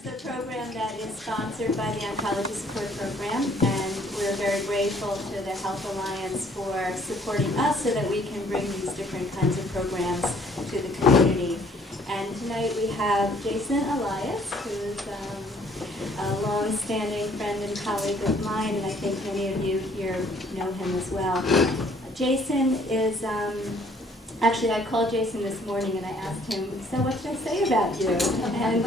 is a program that is sponsored by the Oncology Support Program, and we're very grateful to the Health Alliance for supporting us so that we can bring these different kinds of programs to the community. And tonight we have Jason Elias, who's a long-standing friend and colleague of mine, and I think many of you here know him as well. Jason is, actually I called Jason this morning and I asked him, so what should I say about you? And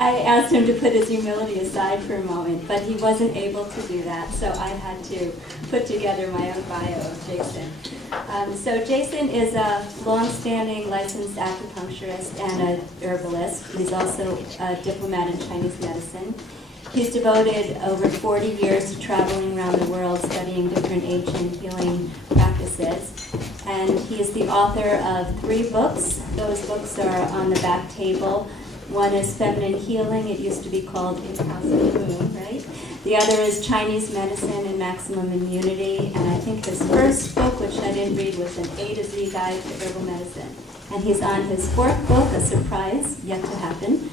I asked him to put his humility aside for a moment, but he wasn't able to do that, so I had to put together my own bio of Jason. So Jason is a long-standing licensed acupuncturist and a herbalist. He's also a diplomat in Chinese medicine. He's devoted over 40 years to traveling around the world studying different ancient healing practices. And he is the author of 3 books. Those books are on the back table. One is Feminine Healing. It used to be called In House of the Moon, right? The other is Chinese Medicine and Maximum Immunity. And I think his first book, which I didn't read, was an A to Z Guide to Herbal Medicine. And he's on his 4th book, a surprise yet to happen.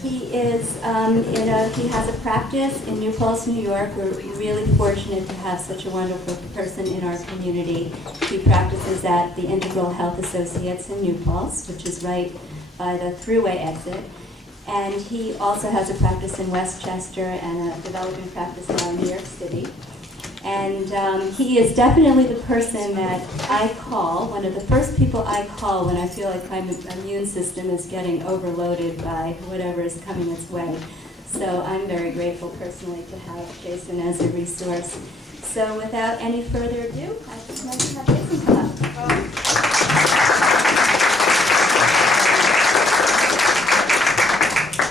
He is he has a practice in New Paltz, New York. We're really fortunate to have such a wonderful person in our community. He practices at the Integral Health Associates in New Paltz, which is right by the thruway exit. And he also has a practice in Westchester and a developing practice now in New York City. And he is definitely the person that I call, one of the first people I call when I feel like my immune system is getting overloaded by whatever is coming its way. So I'm very grateful personally to have Jason as a resource. So without any further ado, I'd just like to have Jason come up.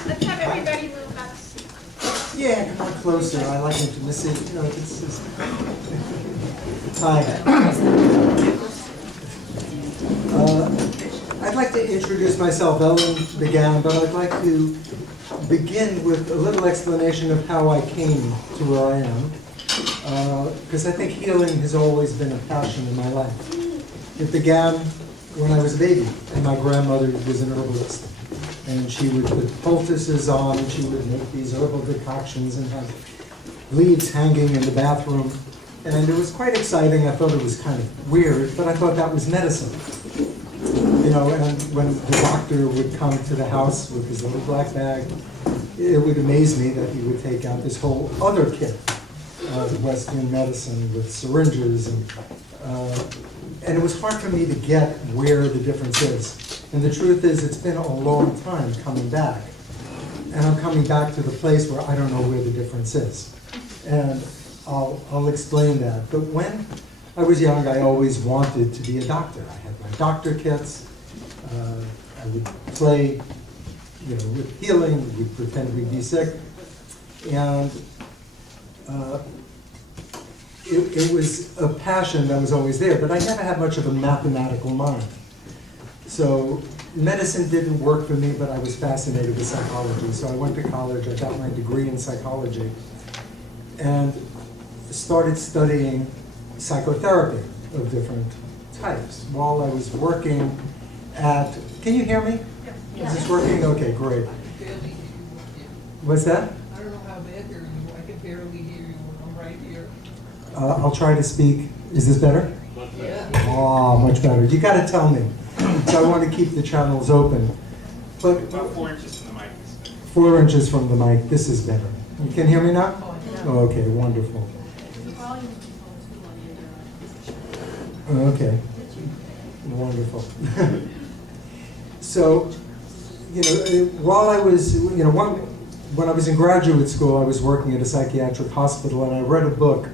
Let's have everybody move back. Yeah, come on closer. I like intimacy. You know, this is... Hi. I'd like to introduce myself. Ellen began, but I'd like to begin with a little explanation of how I came to where I am. Because I think healing has always been a passion in my life. It began when I was a baby, and my grandmother was an herbalist. And she would put poultices on, and she would make these herbal decoctions and have leaves hanging in the bathroom. And it was quite exciting. I thought it was kind of weird, but I thought that was medicine. You know, and when the doctor would come to the house with his little black bag, it would amaze me that he would take out this whole other kit of Western medicine with syringes. And it was hard for me to get where the difference is. And the truth is, it's been a long time coming back. And I'm coming back to the place where I don't know where the difference is. And I'll explain that. But when I was young, I always wanted to be a doctor. I had my doctor kits. I would play, you know, with healing. We'd pretend we'd be sick. And it was a passion that was always there. But I never had much of a mathematical mind. So medicine didn't work for me, but I was fascinated with psychology. So I went to college. I got my degree in psychology. And started studying psychotherapy of different types while I was working at, can you hear me? Yeah. Is this working? Okay, great. What's that? I don't know how bad you are. I can barely hear you. I'm right here. I'll try to speak. Is this better? Yeah. Oh, much better. You got to tell me. So I want to keep the channels open. But About 4 inches from the mic. 4 inches from the mic. This is better. You can hear me now? Oh, okay, wonderful. Okay, wonderful. So, you know, while I was, you know, when I was in graduate school, I was working at a psychiatric hospital, and I read a book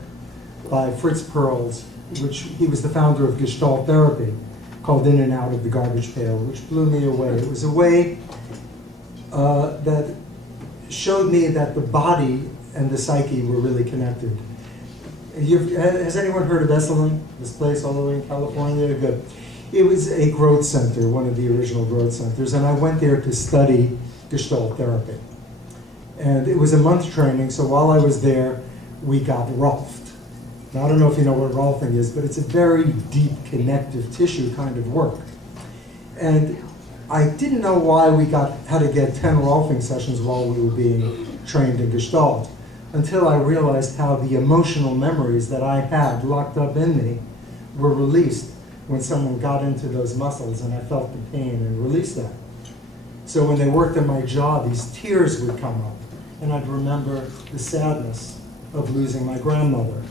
by Fritz Perls, which he was the founder of Gestalt therapy, called In and Out of the Garbage Pail, which blew me away. It was a way that showed me that the body and the psyche were really connected. Has anyone heard of Esalen, this place all the way in California? Good. It was a growth center, one of the original growth centers, and I went there to study Gestalt therapy. And it was a month training, so while I was there, we got Rolfed. Now, I don't know if you know what Rolfing is, but it's a very deep connective tissue kind of work. And I didn't know why we had to get 10 Rolfing sessions while we were being trained in Gestalt, until I realized how the emotional memories that I had locked up in me were released when someone got into those muscles and I felt the pain and released that. So when they worked on my jaw, these tears would come up, and I'd remember the sadness of losing my grandmother.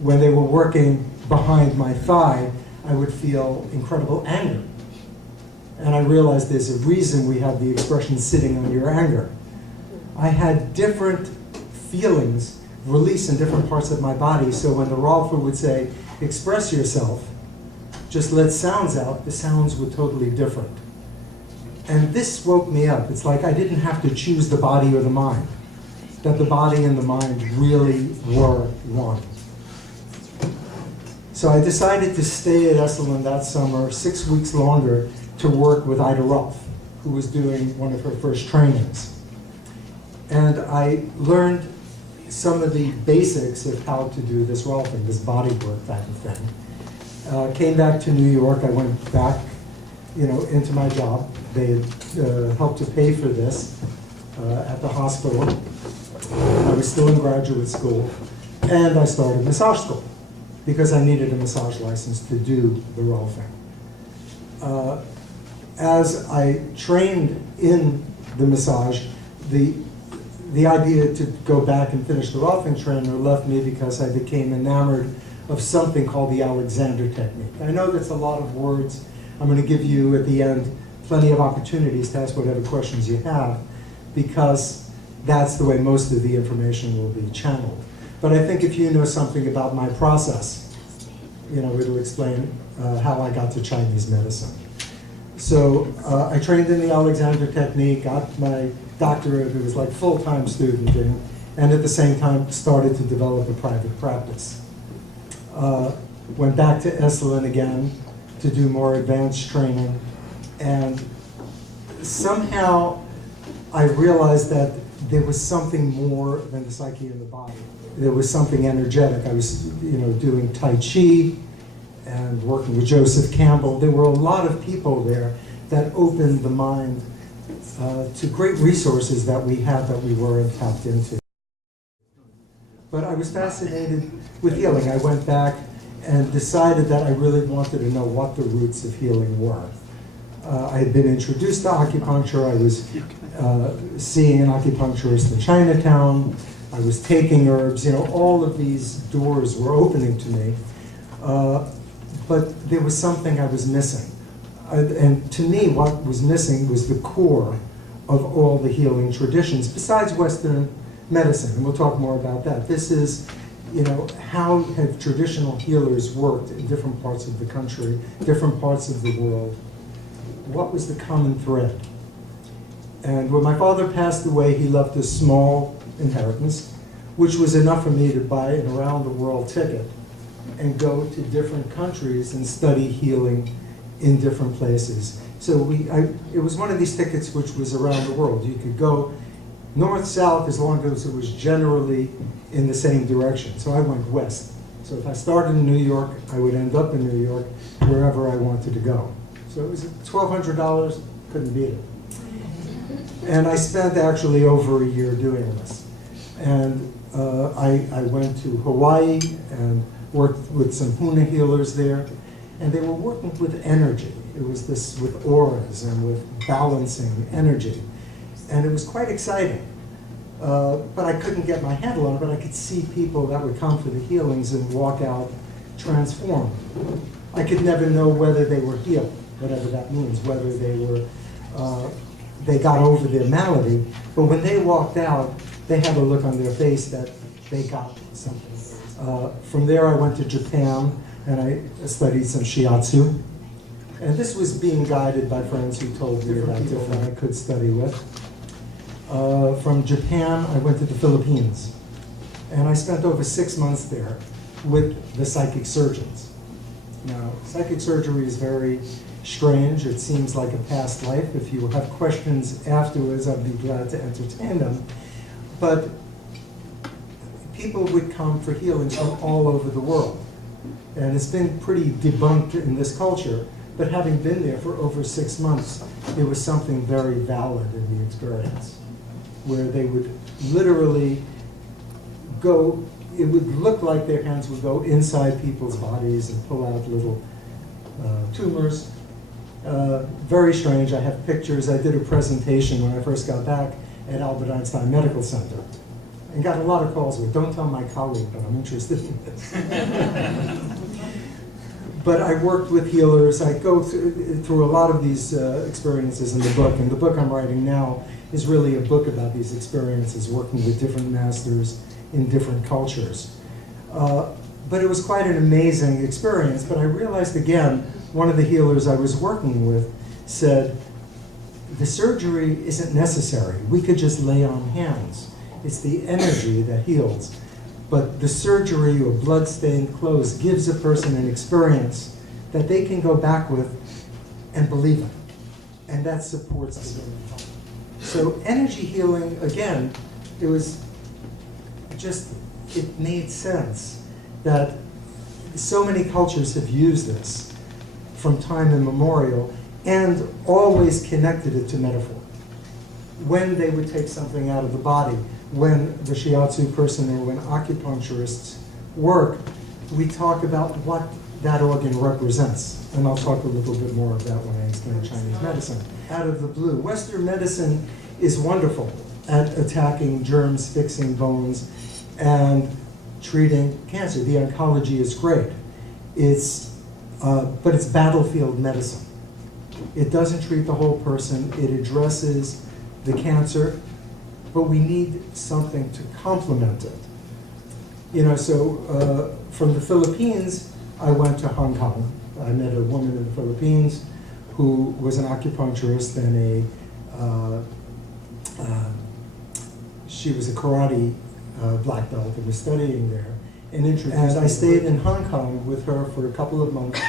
When they were working behind my thigh, I would feel incredible anger. And I realized there's a reason we have the expression sitting on your anger. I had different feelings released in different parts of my body, so when the Rolfer would say, express yourself, just let sounds out, the sounds were totally different. And this woke me up. It's like I didn't have to choose the body or the mind, that the body and the mind really were one. So I decided to stay at Esalen that summer 6 weeks longer to work with Ida Rolf, who was doing one of her first trainings. And I learned some of the basics of how to do this Rolfing, this body work type of thing. Came back to New York. I went back, into my job. They had helped to pay for this at the hospital. I was still in graduate school, and I started massage school because I needed a massage license to do the Rolfing. As I trained in the massage, the idea to go back and finish the Rolfing trainer left me because I became enamored of something called the Alexander technique. I know that's a lot of words. I'm going to give you at the end plenty of opportunities to ask whatever questions you have, because that's the way most of the information will be channeled. But I think if you know something about my process, it'll explain how I got to Chinese medicine. So I trained in the Alexander technique, got my doctorate, it was like full-time student, and at the same time started to develop a private practice. Went back to Esalen again to do more advanced training, and somehow I realized that there was something more than the psyche and the body. There was something energetic. I was, doing Tai Chi and working with Joseph Campbell. There were a lot of people there that opened the mind to great resources that we had that we weren't tapped into. But I was fascinated with healing. I went back and decided that I really wanted to know what the roots of healing were. I had been introduced to acupuncture. I was seeing an acupuncturist in Chinatown. I was taking herbs. All of these doors were opening to me. But there was something I was missing. And to me, what was missing was the core of all the healing traditions, besides Western medicine. And we'll talk more about that. This is, how have traditional healers worked in different parts of the country, different parts of the world? What was the common thread? And when my father passed away, he left a small inheritance, which was enough for me to buy an around-the-world ticket and go to different countries and study healing in different places. So it was one of these tickets which was around the world. You could go north, south, as long as it was generally in the same direction. So I went west. So if I started in New York, I would end up in New York, wherever I wanted to go. So it was $1,200, couldn't beat it. And I spent actually over a year doing this. And I went to Hawaii and worked with some Huna healers there. And they were working with energy. It was this with auras and with balancing energy. And it was quite exciting. But I couldn't get my handle on it, but I could see people that would come for the healings and walk out transformed. I could never know whether they were healed, whatever that means, whether they were, they got over their malady. But when they walked out, they had a look on their face that they got something. From there, I went to Japan, and I studied some shiatsu. And this was being guided by friends who told me about different I could study with. From Japan, I went to the Philippines. And I spent over 6 months there with the psychic surgeons. Now, psychic surgery is very strange. It seems like a past life. If you have questions afterwards, I'd be glad to entertain them. But people would come for healings from all over the world. And it's been pretty debunked in this culture But having been there for over 6 months, there was something very valid in the experience, where they would literally go, it would look like their hands would go inside people's bodies and pull out little tumors. Very strange. I have pictures. I did a presentation when I first got back at Albert Einstein Medical Center and got a lot of calls with, don't tell my colleague, but I'm interested in this. But I worked with healers. I go through a lot of these experiences in the book, and the book I'm writing now is really a book about these experiences, working with different masters in different cultures. But it was quite an amazing experience, but I realized again, one of the healers I was working with said, the surgery isn't necessary. We could just lay on hands. It's the energy that heals. But the surgery or blood-stained clothes gives a person an experience that they can go back with and believe in. And that supports the human health. So energy healing, again, it was just, it made sense that so many cultures have used this from time immemorial and always connected it to metaphor. When they would take something out of the body, when the shiatsu person or when acupuncturists work, we talk about what that organ represents. And I'll talk a little bit more of that when I explain Chinese medicine. Out of the blue, Western medicine is wonderful at attacking germs, fixing bones, and treating cancer. The oncology is great. But it's battlefield medicine. It doesn't treat the whole person. It addresses the cancer, but we need something to complement it. You know, so from the Philippines, I went to Hong Kong. I met a woman in the Philippines who was an acupuncturist and she was a karate black belt and was studying there. And I stayed in Hong Kong with her for a couple of months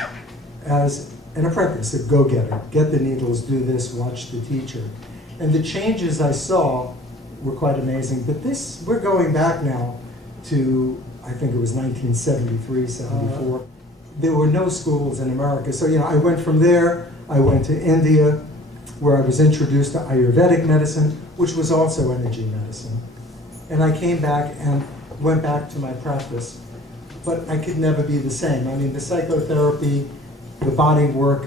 as an apprentice, a go-getter. Get the needles, do this, watch the teacher. And the changes I saw were quite amazing. But this, we're going back now to, I think it was 1973, 74. There were no schools in America. So, you know, I went from there, I went to India, where I was introduced to Ayurvedic medicine, which was also energy medicine. And I came back and went back to my practice, but I could never be the same. I mean, the psychotherapy, the body work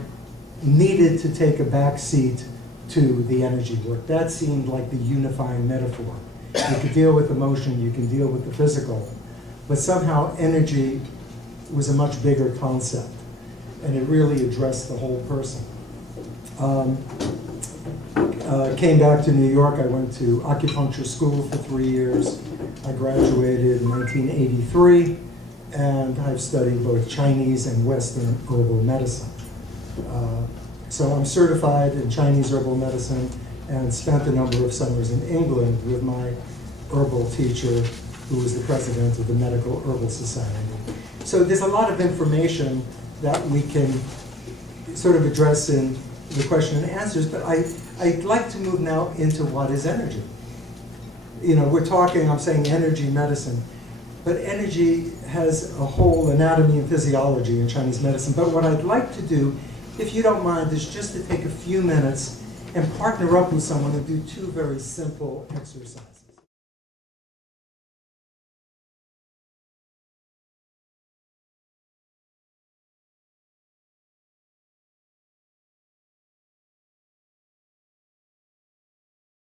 needed to take a back seat to the energy work. That seemed like the unifying metaphor. You could deal with emotion, you can deal with the physical, but somehow energy was a much bigger concept, and it really addressed the whole person. Came back to New York. I went to acupuncture school for 3 years. I graduated in 1983, and I've studied both Chinese and Western herbal medicine. So I'm certified in Chinese herbal medicine and spent a number of summers in England with my herbal teacher, who was the president of the Medical Herbal Society. So there's a lot of information that we can sort of address in the question and answers, but I'd like to move now into what is energy. You know, we're talking, I'm saying energy medicine, but energy has a whole anatomy and physiology in Chinese medicine. But what I'd like to do, if you don't mind, is just to take a few minutes and partner up with someone and do two very simple exercises.